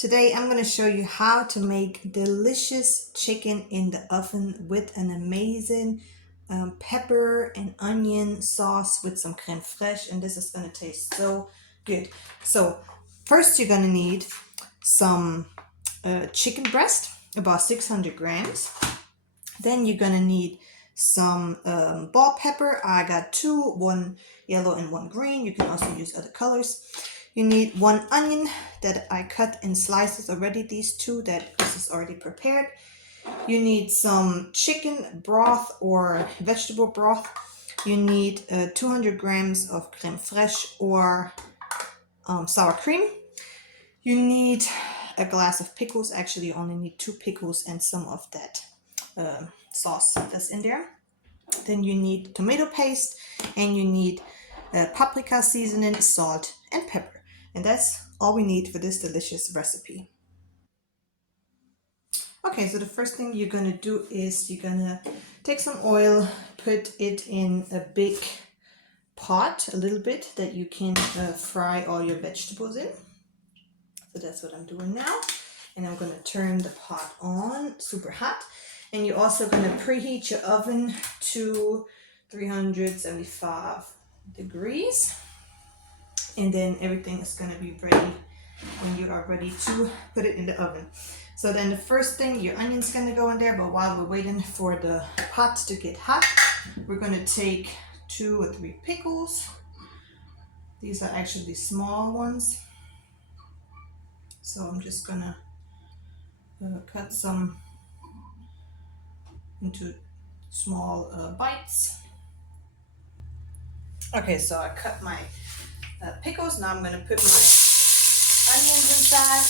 Today I'm going to show you how to make delicious chicken in the oven with an amazing pepper and onion sauce with some creme fraiche, and this is going to taste so good. So first you're going to need some chicken breast, about 600 grams. Then you're going to need some ball pepper. I got two, one yellow and one green. You can also use other colors. You need one onion that I cut in slices already, these two that this is already prepared. You need some chicken broth or vegetable broth. You need 200 grams of creme fraiche or sour cream. You need a glass of pickles. Actually, you only need 2 pickles and some of that sauce that's in there. Then you need tomato paste, and you need paprika seasoning, salt, and pepper. And that's all we need for this delicious recipe. Okay, so the first thing you're gonna do is you're gonna take some oil, put it in a big pot, a little bit, that you can fry all your vegetables in. So that's what I'm doing now. And I'm gonna turn the pot on, super hot. And you're also gonna preheat your oven to 375 degrees. And then everything is going to be ready when you are ready to put it in the oven. So then the first thing, your onion's going to go in there, but while we're waiting for the pot to get hot, we're going to take 2 or 3 pickles. These are actually small ones. So I'm just going to cut some into small bites. Okay, so I cut my pickles. Now I'm going to put my onions inside.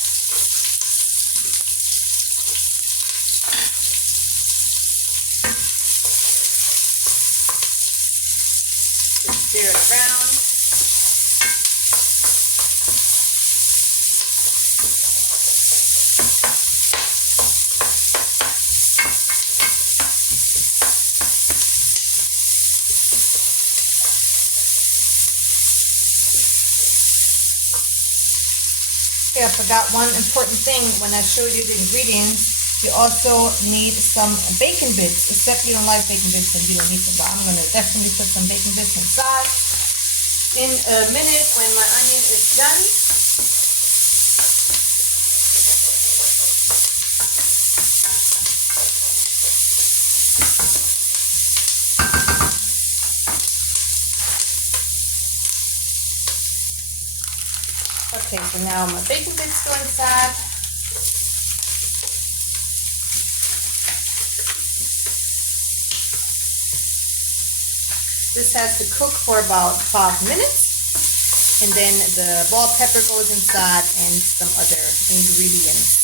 Just stir it around. I forgot one important thing when I showed you the ingredients. You also need some bacon bits. Except you don't like bacon bits, then you don't need them. But I'm going to definitely put some bacon bits inside. In a minute, when my onion is done, okay, so now my bacon bits go inside. This has to cook for about 5 minutes, and then the ball pepper goes inside and some other ingredients.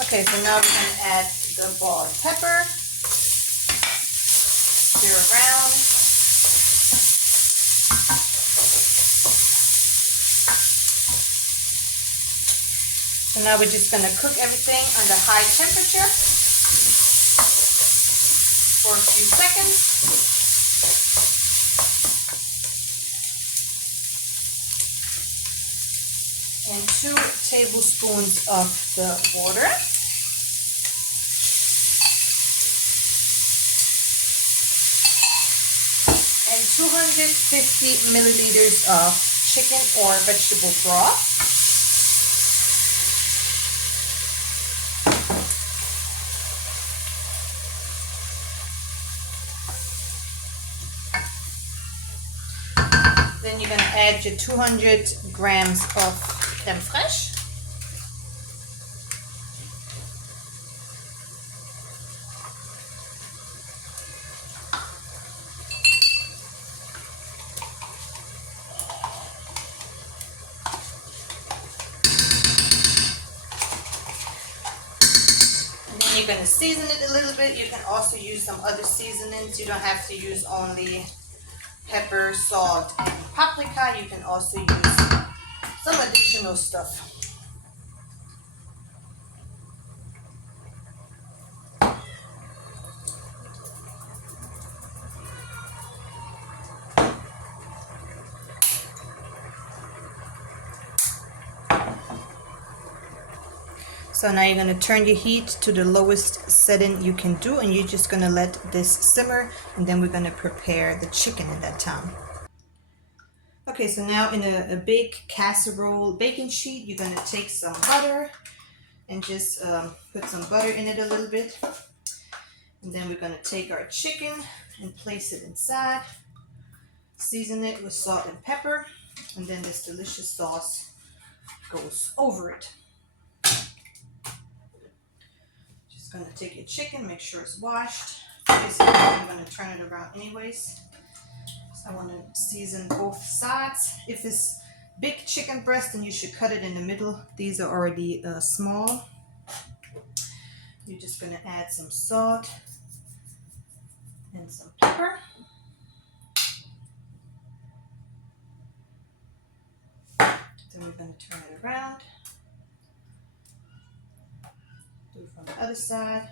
Okay, so now we're going to add the ball pepper, stir around. So now we're just going to cook everything under high temperature for a few seconds. And 2 tablespoons of the water. And 250 milliliters of chicken or vegetable broth. Then you're going to add your 200 grams of creme fraiche. And then you're going to season it a little bit. You can also use some other seasonings. You don't have to use only pepper, salt, and paprika. You can also use some additional stuff. So now you're going to turn your heat to the lowest setting you can do, and you're just going to let this simmer, and then we're going to prepare the chicken in that time. Okay, so now in a big casserole baking sheet, you're going to take some butter and just put some butter in it a little bit. And then we're going to take our chicken and place it inside, season it with salt and pepper, and then this delicious sauce goes over it. Just going to take your chicken, make sure it's washed. Basically, I'm going to turn it around anyways. I want to season both sides. If it's big chicken breast, then you should cut it in the middle. These are already small. You're just going to add some salt and some pepper. Then we're going to turn it around. Do it from the other side.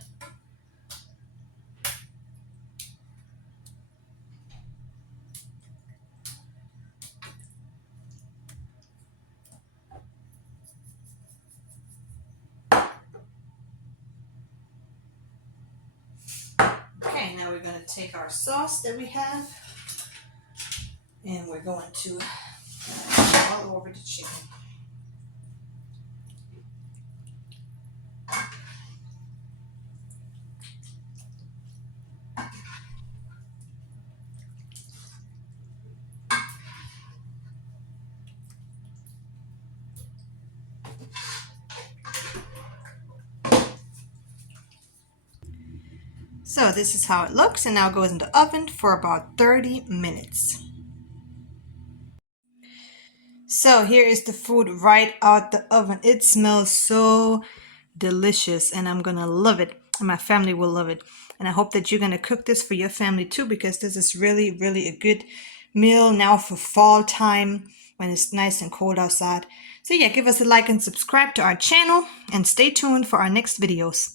Okay, now we're going to take our sauce that we have, and we're going to all over the chicken. So this is how it looks, and now it goes in the oven for about 30 minutes. So here is the food right out the oven. It smells so delicious, and I'm gonna love it, and my family will love it. And I hope that you're gonna cook this for your family too, because this is really, really a good meal now for fall time when it's nice and cold outside. So yeah, give us a like and subscribe to our channel, and stay tuned for our next videos.